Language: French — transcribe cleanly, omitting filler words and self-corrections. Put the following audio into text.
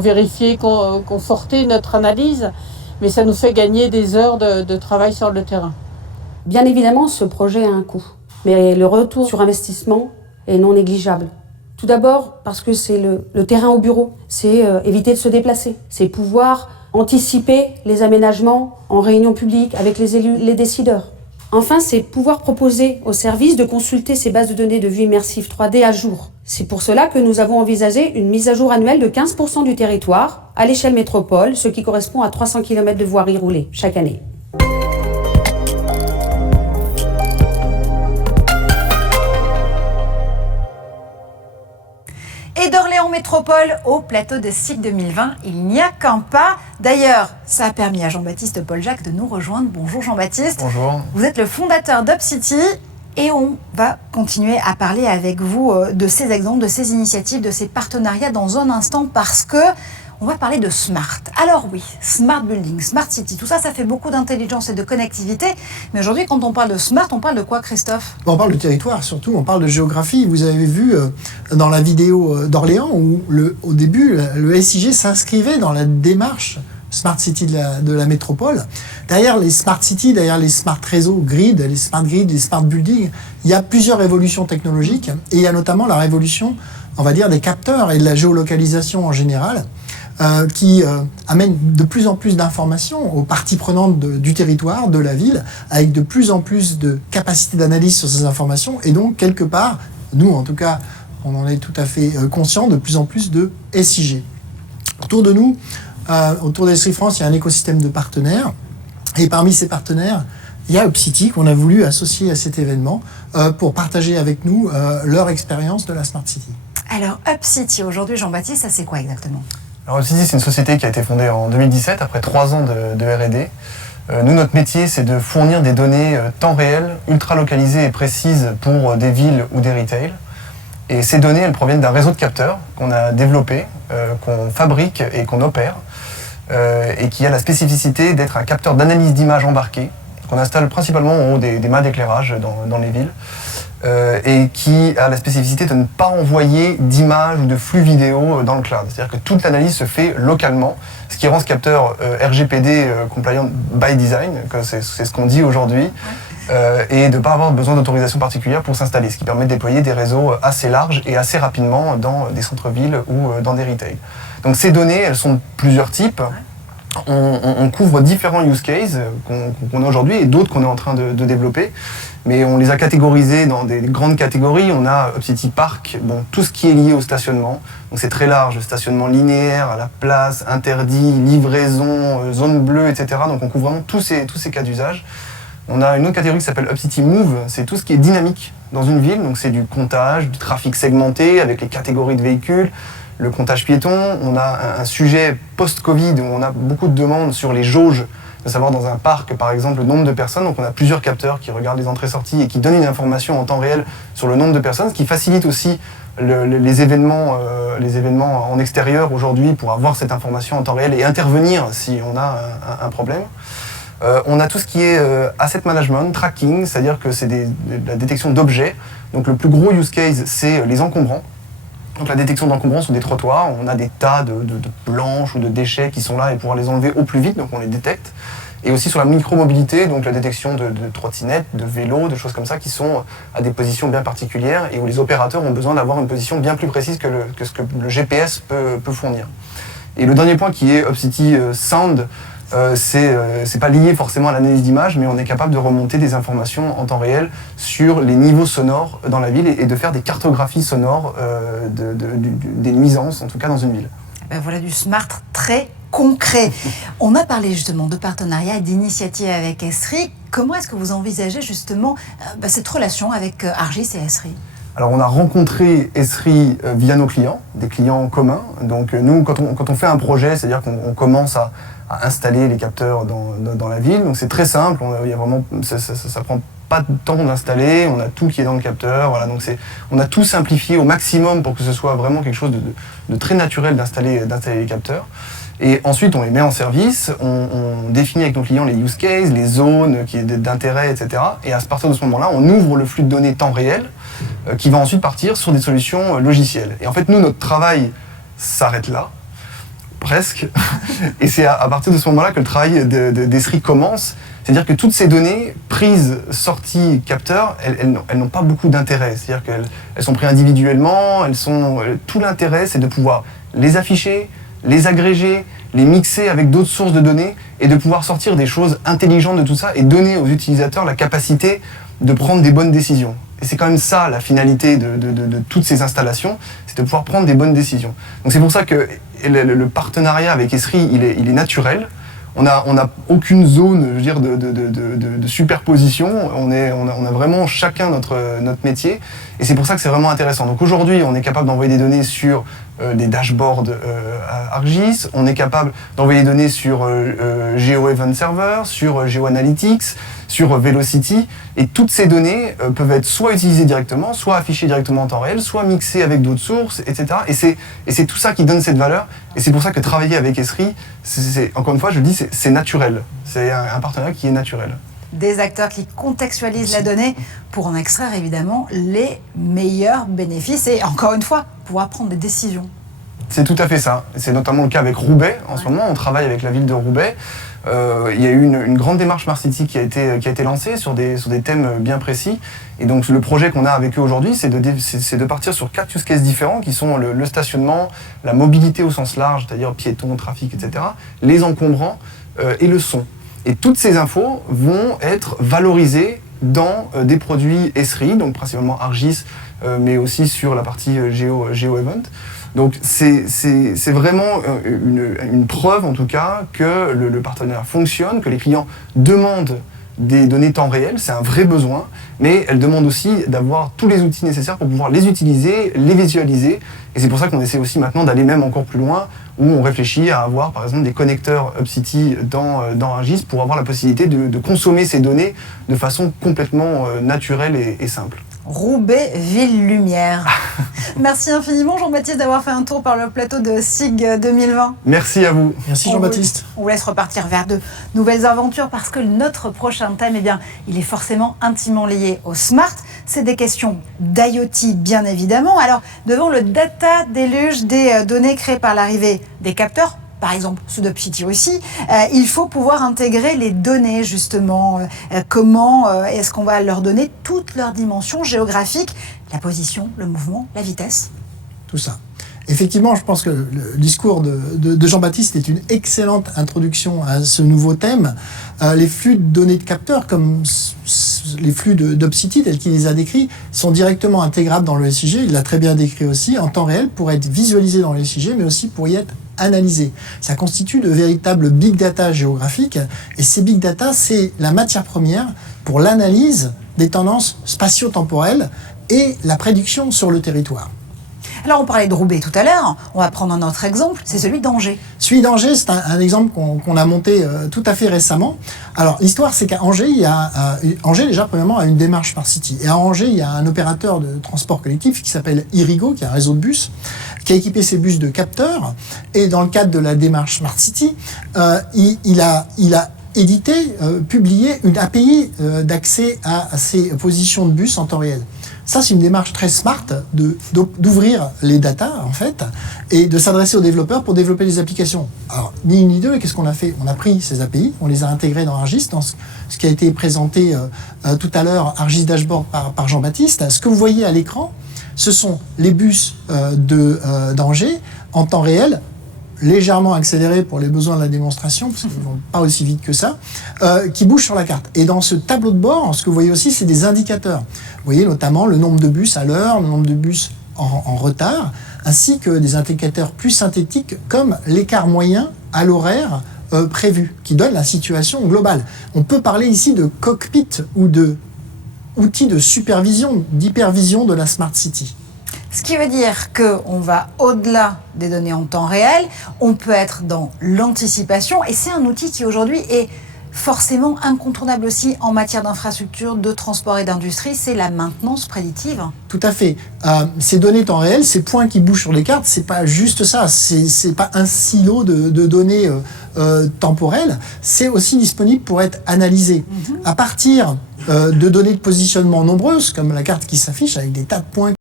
Vérifier, conforter notre analyse, mais ça nous fait gagner des heures de travail sur le terrain. Bien évidemment, ce projet a un coût, mais le retour sur investissement est non négligeable. Tout d'abord parce que c'est le terrain au bureau, c'est éviter de se déplacer, c'est pouvoir anticiper les aménagements en réunion publique avec les élus, les décideurs. Enfin, c'est pouvoir proposer aux services de consulter ces bases de données de vue immersive 3D à jour. C'est pour cela que nous avons envisagé une mise à jour annuelle de 15% du territoire à l'échelle métropole, ce qui correspond à 300 km de voirie roulée chaque année. Et d'Orléans Métropole au plateau de SIG 2020, il n'y a qu'un pas. D'ailleurs, ça a permis à Jean-Baptiste Paul-Jacques de nous rejoindre. Bonjour Jean-Baptiste. Bonjour. Vous êtes le fondateur d'UpCity et on va continuer à parler avec vous de ces exemples, de ces initiatives, de ces partenariats dans un instant parce que on va parler de smart. Alors oui, smart building, smart city, tout ça, ça fait beaucoup d'intelligence et de connectivité. Mais aujourd'hui, quand on parle de smart, on parle de quoi, Christophe ? On parle de territoire, surtout, on parle de géographie. Vous avez vu dans la vidéo d'Orléans où au début, le SIG s'inscrivait dans la démarche Smart City de la métropole. Derrière les Smart City, derrière les Smart Réseaux, grid, les Smart Grid, les Smart Buildings, il y a plusieurs révolutions technologiques et il y a notamment la révolution, on va dire, des capteurs et de la géolocalisation en général. Qui amène de plus en plus d'informations aux parties prenantes du territoire, de la ville, avec de plus en plus de capacité d'analyse sur ces informations. Et donc, quelque part, nous, en tout cas, on en est tout à fait conscients, de plus en plus de SIG. Autour de nous, autour d'Esri France, il y a un écosystème de partenaires. Et parmi ces partenaires, il y a UpCity qu'on a voulu associer à cet événement pour partager avec nous leur expérience de la Smart City. Alors, UpCity, aujourd'hui, Jean-Baptiste, ça c'est quoi exactement ? Alors UpCity, c'est une société qui a été fondée en 2017, après 3 ans de R&D. Nous, notre métier, c'est de fournir des données temps réel, ultra localisées et précises pour des villes ou des retails. Et ces données, elles proviennent d'un réseau de capteurs qu'on a développé, qu'on fabrique et qu'on opère, et qui a la spécificité d'être un capteur d'analyse d'images embarqué, qu'on installe principalement en haut des mâts d'éclairage dans les villes. Et qui a la spécificité de ne pas envoyer d'images ou de flux vidéo dans le cloud. C'est-à-dire que toute l'analyse se fait localement, ce qui rend ce capteur RGPD compliant by design, c'est ce qu'on dit aujourd'hui, et de ne pas avoir besoin d'autorisation particulière pour s'installer, ce qui permet de déployer des réseaux assez larges et assez rapidement dans des centres-villes ou dans des retails. Donc ces données, elles sont de plusieurs types. On couvre différents use cases qu'on a aujourd'hui et d'autres qu'on est en train de développer. Mais on les a catégorisés dans des grandes catégories. On a UpCity Park, bon, tout ce qui est lié au stationnement. Donc c'est très large, stationnement linéaire, à la place, interdit, livraison, zone bleue, etc. Donc on couvre vraiment tous ces cas d'usage. On a une autre catégorie qui s'appelle UpCity Move, c'est tout ce qui est dynamique dans une ville. Donc c'est du comptage, du trafic segmenté avec les catégories de véhicules, le comptage piéton. On a un sujet post-Covid où on a beaucoup de demandes sur les jauges, de savoir dans un parc, par exemple, le nombre de personnes. Donc on a plusieurs capteurs qui regardent les entrées-sorties et qui donnent une information en temps réel sur le nombre de personnes, ce qui facilite aussi les événements en extérieur aujourd'hui pour avoir cette information en temps réel et intervenir si on a un problème. On a tout ce qui est asset management, tracking, c'est-à-dire que c'est de la détection d'objets. Donc le plus gros use case, c'est les encombrants. Donc la détection d'encombrants sur des trottoirs, on a des tas de planches ou de déchets qui sont là et pouvoir les enlever au plus vite, donc on les détecte. Et aussi sur la micromobilité, donc la détection de trottinettes, de vélos, de choses comme ça qui sont à des positions bien particulières et où les opérateurs ont besoin d'avoir une position bien plus précise que ce que le GPS peut fournir. Et le dernier point qui est UpCity Sound, c'est pas lié forcément à l'analyse d'image, mais on est capable de remonter des informations en temps réel sur les niveaux sonores dans la ville et de faire des cartographies sonores des nuisances, en tout cas dans une ville. Ben voilà du smart très concret. On a parlé justement de partenariat et d'initiatives avec Esri. Comment est-ce que vous envisagez justement cette relation avec Argis et Esri ? Alors on a rencontré Esri via nos clients, des clients communs. Donc nous, quand on fait un projet, c'est-à-dire qu'on commence à installer les capteurs dans la ville. Donc c'est très simple, ça prend pas de temps d'installer, on a tout qui est dans le capteur. Voilà, donc on a tout simplifié au maximum pour que ce soit vraiment quelque chose de très naturel d'installer les capteurs. Et ensuite, on les met en service, on définit avec nos clients les use cases, les zones d'intérêt, etc. Et à partir de ce moment-là, on ouvre le flux de données temps réel qui va ensuite partir sur des solutions logicielles. Et en fait, nous, notre travail s'arrête là. presque. Et c'est à partir de ce moment-là que le travail d'Esri commence. C'est-à-dire que toutes ces données, prises, sorties, capteurs, elles n'ont pas beaucoup d'intérêt. C'est-à-dire qu'elles sont prises individuellement, tout l'intérêt, c'est de pouvoir les afficher, les agréger, les mixer avec d'autres sources de données et de pouvoir sortir des choses intelligentes de tout ça et donner aux utilisateurs la capacité de prendre des bonnes décisions. Et c'est quand même ça la finalité de toutes ces installations, c'est de pouvoir prendre des bonnes décisions. Donc c'est pour ça que le partenariat avec Esri, il est naturel. On n'a aucune zone, je veux dire, de superposition. On a vraiment chacun notre métier. Et c'est pour ça que c'est vraiment intéressant. Donc aujourd'hui, on est capable d'envoyer des données sur des dashboards ArcGIS. On est capable d'envoyer des données sur GeoEvent Server, sur GeoAnalytics, sur Velocity. Et toutes ces données peuvent être soit utilisées directement, soit affichées directement en temps réel, soit mixées avec d'autres sources, etc. Et c'est tout ça qui donne cette valeur. Et c'est pour ça que travailler avec Esri, encore une fois, je le dis, c'est naturel. C'est un partenariat qui est naturel. Des acteurs qui contextualisent la donnée pour en extraire évidemment les meilleurs bénéfices et encore une fois, pouvoir prendre des décisions. C'est tout à fait ça. C'est notamment le cas avec Roubaix. En ce moment, on travaille avec la ville de Roubaix. Il y a eu une grande démarche Smart City qui a été lancée sur des thèmes bien précis. Et donc le projet qu'on a avec eux aujourd'hui, c'est de partir sur 4 use cases différents qui sont le stationnement, la mobilité au sens large, c'est-à-dire piétons, trafic, etc., les encombrants et le son. Et toutes ces infos vont être valorisées dans des produits Esri, donc principalement ArcGIS, mais aussi sur la partie GeoEvent. Donc c'est vraiment une preuve en tout cas que le partenariat fonctionne, que les clients demandent des données temps réel, c'est un vrai besoin, mais elles demandent aussi d'avoir tous les outils nécessaires pour pouvoir les utiliser, les visualiser. Et c'est pour ça qu'on essaie aussi maintenant d'aller même encore plus loin, où on réfléchit à avoir par exemple des connecteurs UpCity dans ArcGIS pour avoir la possibilité de consommer ces données de façon complètement naturelle et simple. Roubaix, ville lumière. Merci infiniment Jean-Baptiste d'avoir fait un tour par le plateau de SIG 2020. Merci à vous. Merci Jean-Baptiste. On vous laisse repartir vers de nouvelles aventures parce que notre prochain thème, eh bien, il est forcément intimement lié au smart. C'est des questions d'IoT bien évidemment. Alors devant le data déluge des données créées par l'arrivée des capteurs, par exemple ceux d'UpCity aussi, il faut pouvoir intégrer les données justement. Comment est-ce qu'on va leur donner toutes leurs dimensions géographiques, la position, le mouvement, la vitesse? Tout ça. Effectivement, je pense que le discours de Jean-Baptiste est une excellente introduction à ce nouveau thème. Les flux de données de capteurs, comme les flux d'UpCity tels qu'il les a décrits, sont directement intégrables dans le SIG. Il l'a très bien décrit aussi, en temps réel, pour être visualisés dans le SIG, mais aussi pour y être analysés. Ça constitue de véritables big data géographiques. Et ces big data, c'est la matière première pour l'analyse des tendances spatio-temporelles et la prédiction sur le territoire. Alors on parlait de Roubaix tout à l'heure, on va prendre un autre exemple, c'est celui d'Angers. Celui d'Angers, c'est un exemple qu'on a monté tout à fait récemment. Alors l'histoire, c'est qu'à Angers, Angers déjà premièrement a une démarche Smart City. Et à Angers, il y a un opérateur de transport collectif qui s'appelle Irigo, qui a un réseau de bus, qui a équipé ses bus de capteurs. Et dans le cadre de la démarche Smart City, il a édité, publié une API d'accès à ces positions de bus en temps réel. Ça, c'est une démarche très smart d'ouvrir les datas, en fait, et de s'adresser aux développeurs pour développer des applications. Alors, ni une ni deux, et qu'est-ce qu'on a fait? On a pris ces API, on les a intégrés dans ArcGIS, dans ce qui a été présenté tout à l'heure, ArcGIS Dashboard par Jean-Baptiste. Ce que vous voyez à l'écran, ce sont les bus d'Angers en temps réel, légèrement accélérés pour les besoins de la démonstration, parce qu'ils ne vont pas aussi vite que ça, qui bougent sur la carte. Et dans ce tableau de bord, ce que vous voyez aussi, c'est des indicateurs. Vous voyez notamment le nombre de bus à l'heure, le nombre de bus en retard, ainsi que des indicateurs plus synthétiques comme l'écart moyen à l'horaire prévu, qui donne la situation globale. On peut parler ici de cockpit ou de outils de supervision, d'hypervision de la Smart City. Ce qui veut dire qu'on va au-delà des données en temps réel, on peut être dans l'anticipation et c'est un outil qui aujourd'hui est forcément incontournable aussi en matière d'infrastructure, de transport et d'industrie, c'est la maintenance prédictive. Tout à fait. Ces données temps réel, ces points qui bougent sur les cartes, c'est pas juste ça, c'est pas un silo de données temporelles, c'est aussi disponible pour être analysé. À partir de données de positionnement nombreuses, comme la carte qui s'affiche avec des tas de points